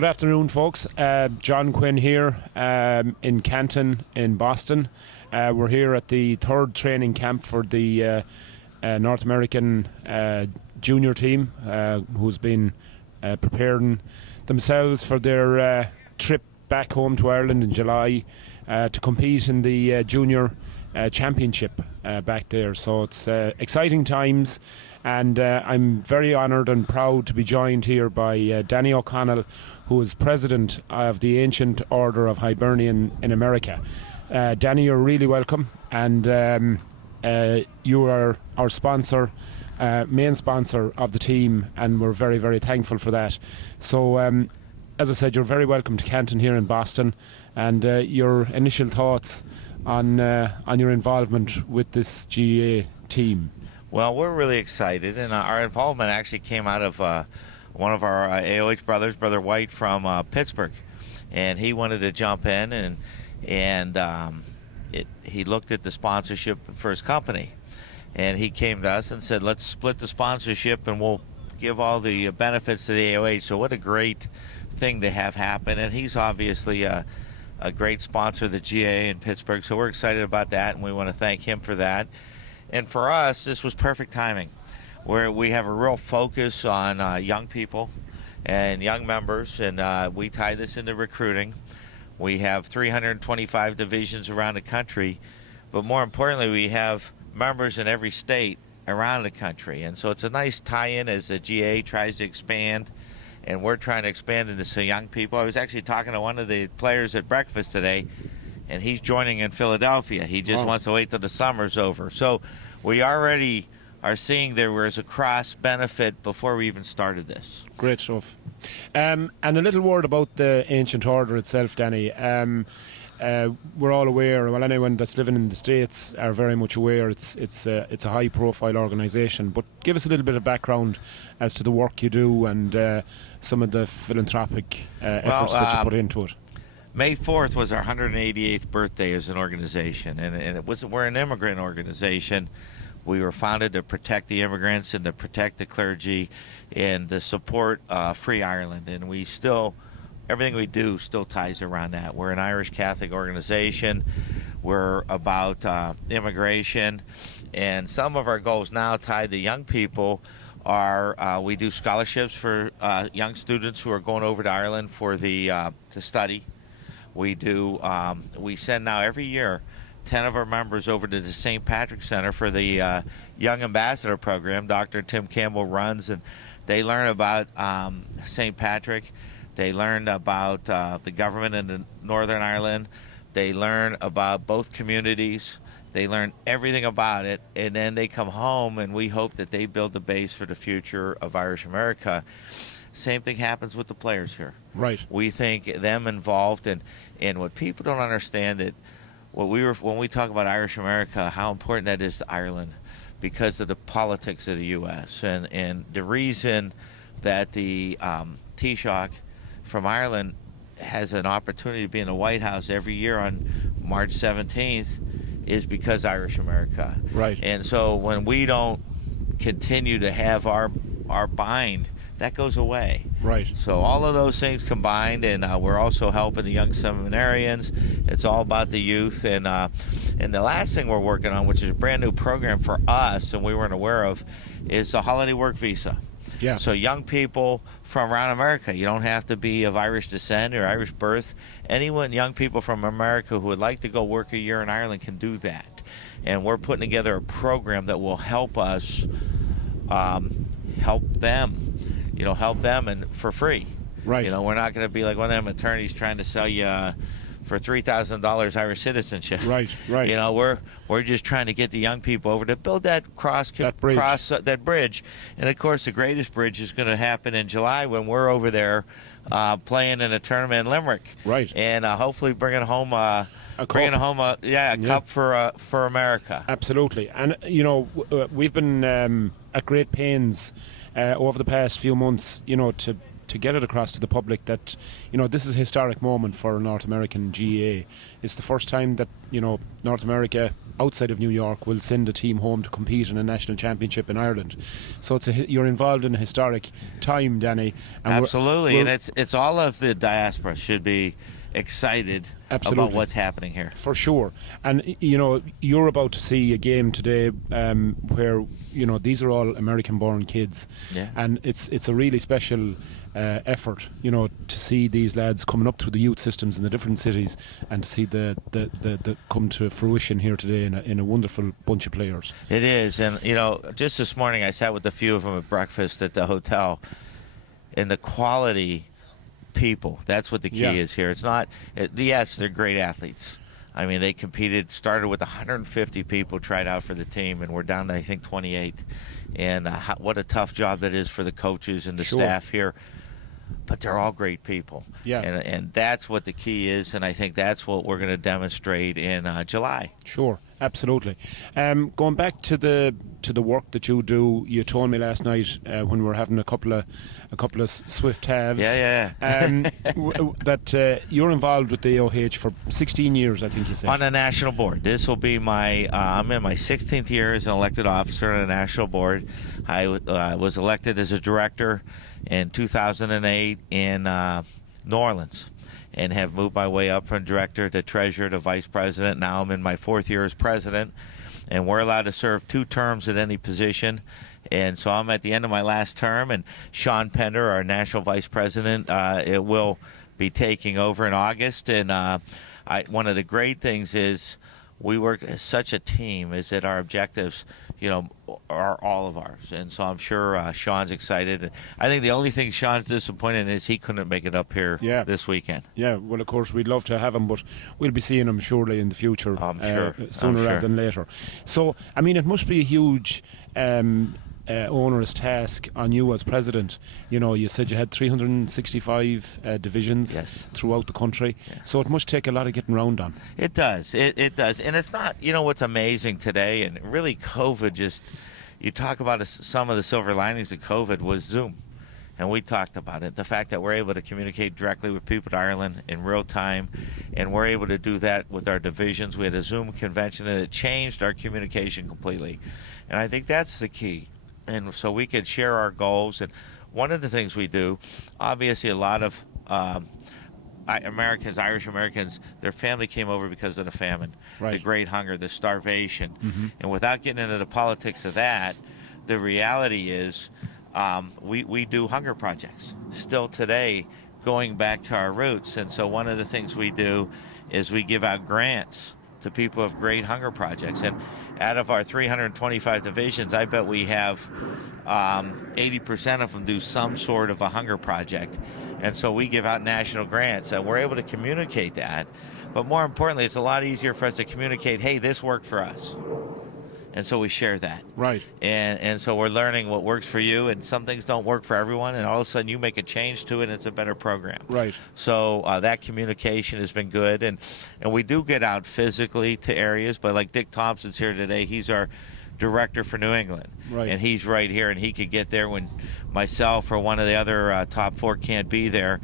Good afternoon, folks. John Quinn here in Canton in Boston. We're here at the third training camp for the North American junior team who's been preparing themselves for their trip back home to Ireland in July to compete in the junior championship back there. So it's exciting times, and I'm very honoured and proud to be joined here by Danny O'Connell, who is president of the Ancient Order of Hibernian in America. Danny, you're really welcome, and you are our sponsor, main sponsor of the team, and we're very, very thankful for that. So as I said, you're very welcome to Canton here in Boston, and your initial thoughts on your involvement with this GA team. Well, we're really excited, and our involvement actually came out of one of our AOH brothers, Brother White from Pittsburgh, and he wanted to jump in, and he looked at the sponsorship for his company, and he came to us and said, let's split the sponsorship and we'll give all the benefits to the AOH. So what a great thing to have happen, and he's obviously a great sponsor of the GA in Pittsburgh, so we're excited about that, and we want to thank him for that. And for us, this was perfect timing, where we have a real focus on young people and young members, and we tie this into recruiting. We have 325 divisions around the country, but more importantly, we have members in every state around the country, and so it's a nice tie-in as the GA tries to expand, and we're trying to expand into some young people. I was actually talking to one of the players at breakfast today, and he's joining in Philadelphia. He just wants to wait till the summer's over. So we already are seeing there was a cross benefit before we even started this. Great stuff. And a little word about the Ancient Order itself, Danny. We're all aware, well, anyone that's living in the States are very much aware it's a high-profile organisation. But give us a little bit of background as to the work you do and some of the philanthropic efforts that you put into it. May 4th was our 188th birthday as an organization, and we're an immigrant organization. We were founded to protect the immigrants and to protect the clergy and to support Free Ireland, and everything we do still ties around that. We're an Irish Catholic organization. We're about immigration, and some of our goals now tied to young people are we do scholarships for young students who are going over to Ireland for to study. We send now every year 10 of our members over to the St. Patrick Center for the Young Ambassador Program Dr. Tim Campbell runs, and they learn about St. Patrick. They learn about the government in Northern Ireland. They learn about both communities. They learn everything about it, and then they come home, and we hope that they build the base for the future of Irish America. Same thing happens with the players here. Right. We think them involved, and what people don't understand that when we talk about Irish America, how important that is to Ireland because of the politics of the U.S. and the reason that the Taoiseach from Ireland has an opportunity to be in the White House every year on March 17th is because Irish America. Right. And so when we don't continue to have our bind, that goes away. Right. So all of those things combined, and we're also helping the young seminarians. It's all about the youth, and the last thing we're working on, which is a brand new program for us, and we weren't aware of, is a holiday work visa. Yeah. So young people from around America, you don't have to be of Irish descent or Irish birth. Young people from America who would like to go work a year in Ireland can do that. And we're putting together a program that will help us help them and for free. Right. We're not going to be like one of them attorneys trying to sell you for $3,000 Irish citizenship. Right. We're just trying to get the young people over to build that that bridge. And of course, the greatest bridge is going to happen in July when we're over there playing in a tournament in Limerick. Right. And hopefully bringing home a cup for America. Absolutely. And we've been at great pains over the past few months, to to get it across to the public that, this is a historic moment for North American GAA. It's the first time that, North America outside of New York will send a team home to compete in a national championship in Ireland. So you're involved in a historic time, Danny. And absolutely, and it's all of the diaspora should be excited about what's happening here. For sure. And, you're about to see a game today where, these are all American-born kids. Yeah. And it's a really special effort, to see these lads coming up through the youth systems in the different cities and to see the come to fruition here today in a wonderful bunch of players. It is. And, just this morning I sat with a few of them at breakfast at the hotel, and the quality people, that's what the key is here. It's not, yes, they're great athletes. I mean, they started with 150 people tried out for the team, and we're down to, I think, 28. And what a tough job that is for the coaches and the staff here. But they're all great people. Yeah. And that's what the key is, and I think that's what we're going to demonstrate in July. Sure, absolutely. Going back to the work that you do, you told me last night when we were having a couple of swift halves. That you're involved with the AOH for 16 years, I think you said. On a national board. This will be I'm in my 16th year as an elected officer on a national board. I was elected as a director in 2008 in New Orleans, and have moved my way up from director to treasurer to vice president. Now I'm in my 4th year as president, and we're allowed to serve 2 terms at any position. And so I'm at the end of my last term, and Sean Pender, our national vice president, it will be taking over in August. And one of the great things is we work as such a team, is that our objectives, are all of ours. And so I'm sure Sean's excited. I think the only thing Sean's disappointed in is he couldn't make it up here this weekend. Yeah, well, of course, we'd love to have him, but we'll be seeing him surely in the future, sooner rather than later. So, I mean, it must be a huge onerous task on you as president. You said you had 365 divisions throughout the country, so it must take a lot of getting round on. It does. It does. And it's not, what's amazing today, and really COVID you talk about some of the silver linings of COVID was Zoom. And we talked about it, the fact that we're able to communicate directly with people in Ireland in real time, and we're able to do that with our divisions. We had a Zoom convention, and it changed our communication completely. And I think that's the key. And so we could share our goals. And one of the things we do, obviously a lot of Irish Americans, their family came over because of the famine, the great hunger, the starvation. Mm-hmm. And without getting into the politics of that, the reality is we do hunger projects still today, going back to our roots. And so one of the things we do is we give out grants to people of great hunger projects. And out of our 325 divisions, I bet we have 80% of them do some sort of a hunger project. And so we give out national grants, and we're able to communicate that. But more importantly, it's a lot easier for us to communicate, hey, this worked for us. And so we share that. Right. And so we're learning what works for you, and some things don't work for everyone, and all of a sudden you make a change to it, and it's a better program. Right. So that communication has been good, and we do get out physically to areas, but like Dick Thompson's here today. He's our director for New England. Right. And he's right here, and he could get there when myself or one of the other top 4 can't be there.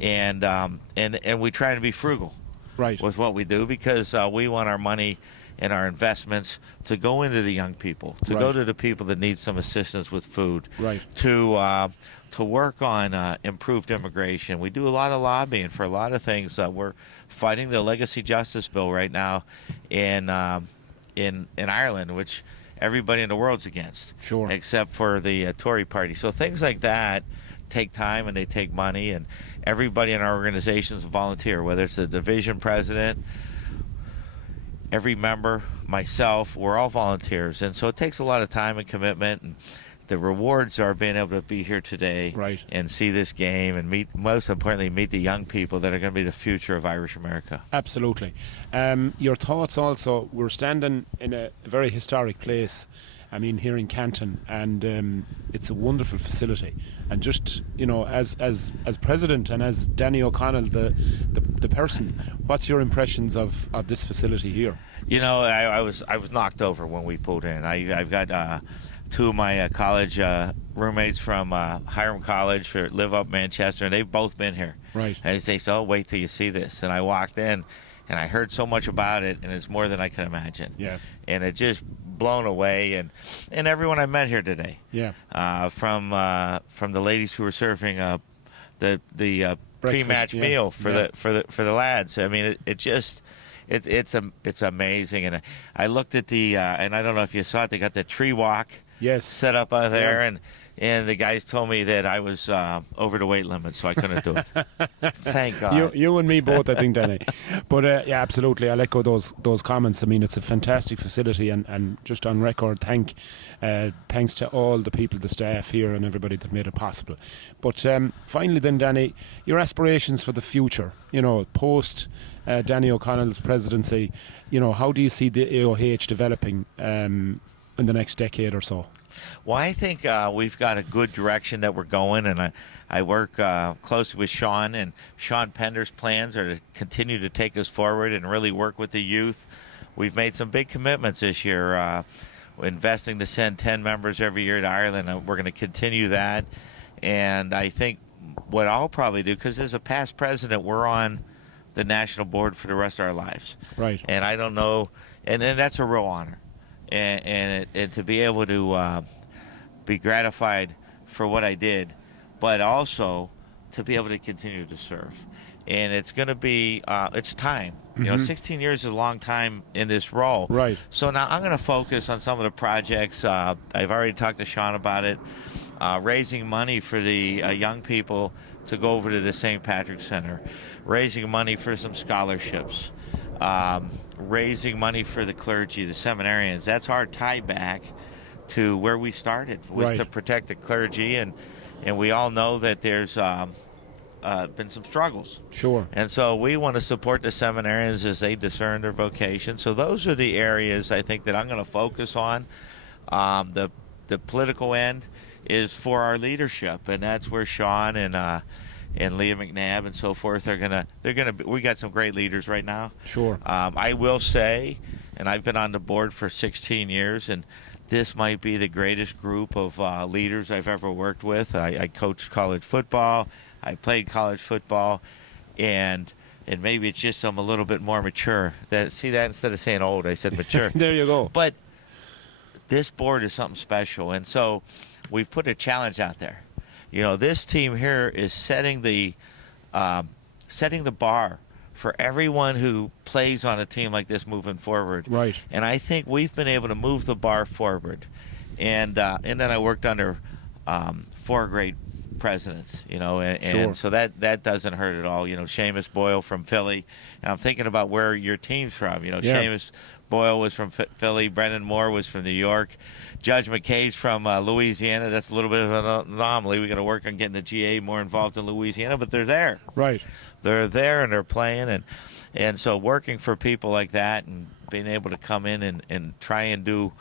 And we try to be frugal with what we do, because we want our money and our investments to go into the young people, to go to the people that need some assistance with food, to work on improved immigration. We do a lot of lobbying for a lot of things. We're fighting the legacy justice bill right now in Ireland, which everybody in the world's against, except for the Tory party. So things like that take time and they take money, and everybody in our organization is a volunteer, whether it's the division president, every member, myself, we're all volunteers. And so it takes a lot of time and commitment, and the rewards are being able to be here today and see this game and most importantly, meet the young people that are going to be the future of Irish America. Absolutely. Your thoughts also, we're standing in a very historic place, I mean, here in Canton, and it's a wonderful facility. And just, as president and as Danny O'Connell, the person, what's your impressions of this facility here? I was knocked over when we pulled in. I've got two of my college roommates from Hiram College live up Manchester, and they've both been here. Right. And they say, "Oh, wait till you see this." And I walked in, and I heard so much about it, and it's more than I can imagine. Yeah. And it just blown away, and everyone I met here today. Yeah. From the ladies who were serving the pre-match yeah. meal for Yeah. the lads. I mean, it's amazing. And I looked at the and I don't know if you saw it. They got the tree walk Yes. set up out there, Yeah. and the guys told me that I was over the weight limit, so I couldn't do it. Thank God. You and me both, I think, Danny. But yeah, absolutely, I'll echo those comments. I mean, it's a fantastic facility, and just on record, thanks to all the people, the staff here, and everybody that made it possible. But finally, then, Danny, your aspirations for the future. Post Danny O'Connell's presidency. How do you see the AOH developing in the next decade or so? Well, I think we've got a good direction that we're going, and I work closely with Sean, and Sean Pender's plans are to continue to take us forward and really work with the youth. We've made some big commitments this year, investing to send 10 members every year to Ireland, and we're going to continue that. And I think what I'll probably do, because as a past president, we're on the national board for the rest of our lives. Right. And I don't know, and that's a real honor. And to be able to be gratified for what I did, but also to be able to continue to serve. And it's going to be, it's time. 16 years is a long time in this role. Right. So now I'm going to focus on some of the projects. I've already talked to Sean about it. Raising money for the young people to go over to the St. Patrick's Center. Raising money for some scholarships. Raising money for the clergy, the seminarians. That's our tie back to where we started, was Right. to protect the clergy, and we all know that there's been some struggles. Sure. And so we want to support the seminarians as they discern their vocation. So those are the areas I think that I'm going to focus on. The political end is for our leadership, and that's where Sean and Leah McNabb and so forth we got some great leaders right now. Sure. I will say, and I've been on the board for 16 years, and this might be the greatest group of leaders I've ever worked with. I coached college football. I played college football, and maybe it's just I'm a little bit more mature. See that instead of saying old, I said mature. There you go. But this board is something special, and so we've put a challenge out there. This team here is setting the bar for everyone who plays on a team like this moving forward. Right. And I think we've been able to move the bar forward. And then I worked under 4 great presidents, and Sure. so that doesn't hurt at all. Seamus Boyle from Philly. And I'm thinking about where your team's from. Yeah. Seamus Boyle was from Philly. Brendan Moore was from New York. Judge McKay's from Louisiana. That's a little bit of an anomaly. We got to work on getting the GA more involved in Louisiana, but they're there. Right. They're there and they're playing, and so working for people like that and being able to come in and try and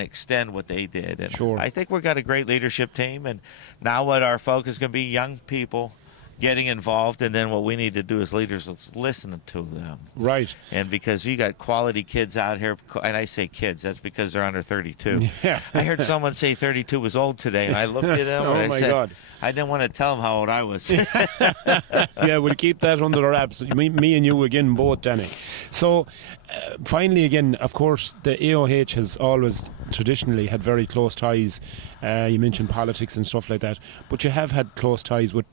extend what they did. And Sure. I think we've got a great leadership team, and now what our focus is going to be, young people getting involved, and then what we need to do as leaders is listen to them. Right. And because you got quality kids out here, and I say kids, that's because they're under 32. Yeah. I heard someone say 32 was old today, and I looked at them Oh, and my I said, God. I didn't want to tell them how old I was. Yeah, we'll keep that under our wraps. Me and you again, both, Danny. So, finally, again, of course, the AOH has always traditionally had very close ties. You mentioned politics and stuff like that, but you have had close ties with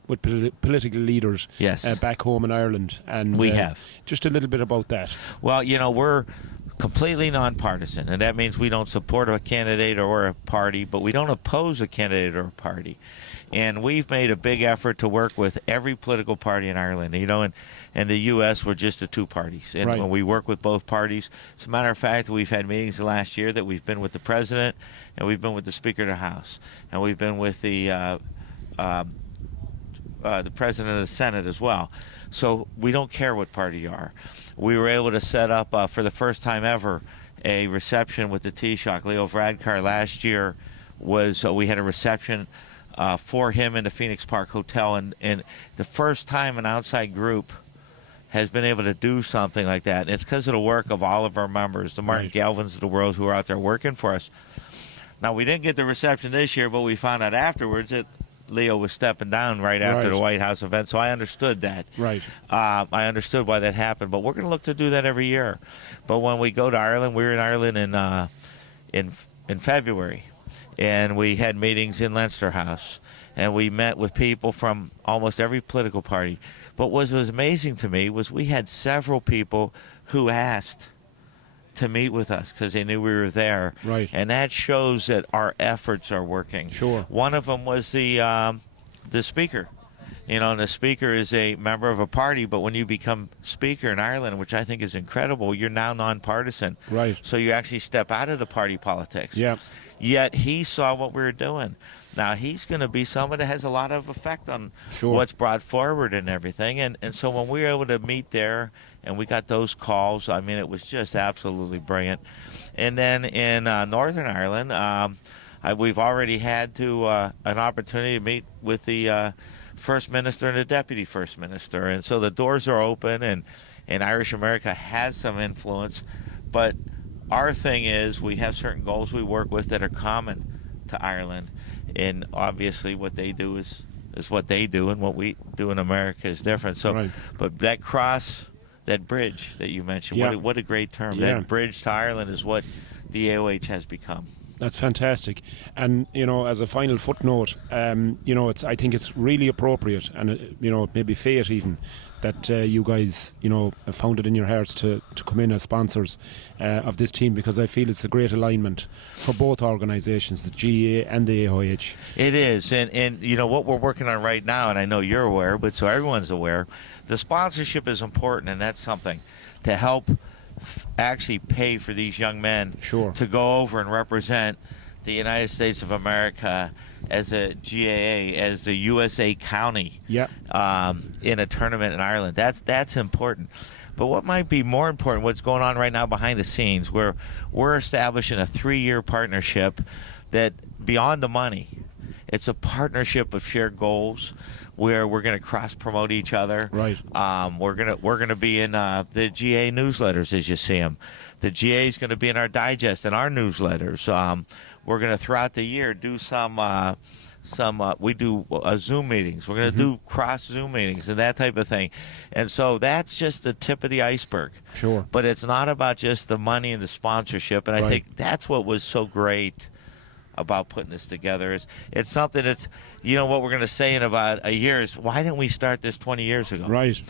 political leaders. Yes. Back home in Ireland, and We have. Just a little bit about that. Well, we're completely nonpartisan, and that means we don't support a candidate or a party, but we don't oppose a candidate or a party. And we've made a big effort to work with every political party in Ireland. And the U.S., we're just the 2 parties. And Right. when we work with both parties, as a matter of fact, we've had meetings the last year that we've been with the president, and we've been with the Speaker of the House, and we've been with the president of the Senate as well. So we don't care what party you are. We were able to set up, for the first time ever, a reception with the Taoiseach. Leo Varadkar last year we had a reception for him in the Phoenix Park Hotel, and the first time an outside group has been able to do something like that. And it's because of the work of all of our members, the Martin Right. Galvins of the world who are out there working for us. Now, we didn't get the reception this year, but we found out afterwards that Leo was stepping down right after the White House event, so I understood that. Right. I understood why that happened, but we're going to look to do that every year. But when we go to Ireland, we were in Ireland in February, and we had meetings in Leinster House, and we met with people from almost every political party. But what was amazing to me was we had several people who asked to meet with us because they knew we were there. Right. And that shows that our efforts are working. Sure. One of them was the speaker. And the speaker is a member of a party, but when you become speaker in Ireland, which I think is incredible, you're now nonpartisan. Right. So you actually step out of the party politics. Yeah. Yet he saw what we were doing. Now, he's going to be someone that has a lot of effect on Sure. what's brought forward and everything. And so when we were able to meet there and we got those calls, I mean, it was just absolutely brilliant. And then in Northern Ireland, we've already had an opportunity to meet with the First Minister and the Deputy First Minister. And so the doors are open, and Irish America has some influence. But our thing is we have certain goals we work with that are common to Ireland. And obviously what they do is what they do, and what we do in America is different. So, Right. But that bridge that you mentioned, Yeah. what a great term. Yeah. That bridge to Ireland is what the AOH has become. That's fantastic. And, as a final footnote, I think it's really appropriate and, maybe fate even, that you guys, found it in your hearts to come in as sponsors of this team, because I feel it's a great alignment for both organisations, the GA and the AOH. It is. And what we're working on right now, and I know you're aware, but so everyone's aware, the sponsorship is important, and that's something to help actually pay for these young men Sure. to go over and represent the United States of America as a GAA, as the USA county, Yeah. in a tournament in Ireland. That's important. But what might be more important, what's going on right now behind the scenes, where we're establishing a 3-year partnership that beyond the money, it's a partnership of shared goals where we're going to cross promote each other. Right. We're gonna be in the GA newsletters as you see them. The GA is going to be in our digest and our newsletters. We're going to throughout the year do we do Zoom meetings. We're going to do cross Zoom meetings and that type of thing. And so that's just the tip of the iceberg. Sure. But it's not about just the money and the sponsorship. And I Right. think that's what was so great about putting this together. It's something that's, what we're going to say in about a year is, why didn't we start this 20 years ago? Right.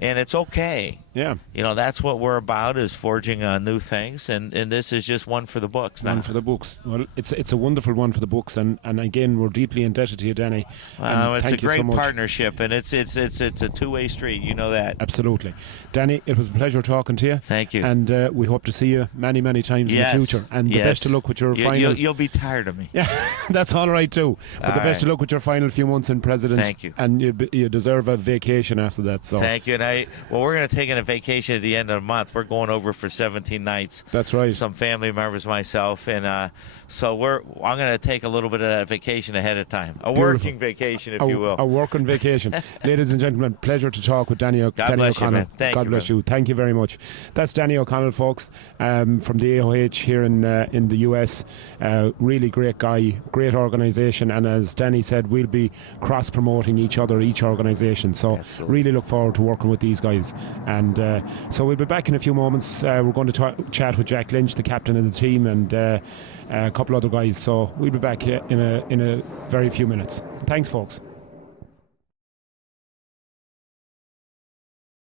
And it's okay. Yeah. That's what we're about, is forging new things, and this is just one for the books now. One for the books. Well, it's a wonderful one for the books, and again, we're deeply indebted to you, Danny. And It's a thank you so great much. partnership, and it's a two-way street. You know that. Absolutely. Danny, it was a pleasure talking to you. Thank you. And we hope to see you many, many times Yes. in the future. And the Yes. best of luck with your final... You'll be tired of me. Yeah, that's all right too. But the All best of right. luck with your final few months in President. Thank you. And you deserve a vacation after that. So Thank you. And we're going to take a vacation at the end of the month. We're going over for 17 nights. That's right. Some family members, myself, and so I'm going to take a little bit of that vacation ahead of time. A Beautiful. working vacation, if you will. A working vacation. Ladies and gentlemen, pleasure to talk with Danny God Danny bless you, O'Connell. man. Thank God you, bless man. you. Thank you very much. That's Danny O'Connell, folks, from the AOH here in the US. Really great guy, great organisation, and as Danny said, we'll be cross-promoting each other, each organisation. So Absolutely. really look forward to working with these guys. And so we'll be back in a few moments. We're going to chat with Jack Lynch, the captain of the team, and a couple other guys. So we'll be back in a very few minutes. Thanks, folks.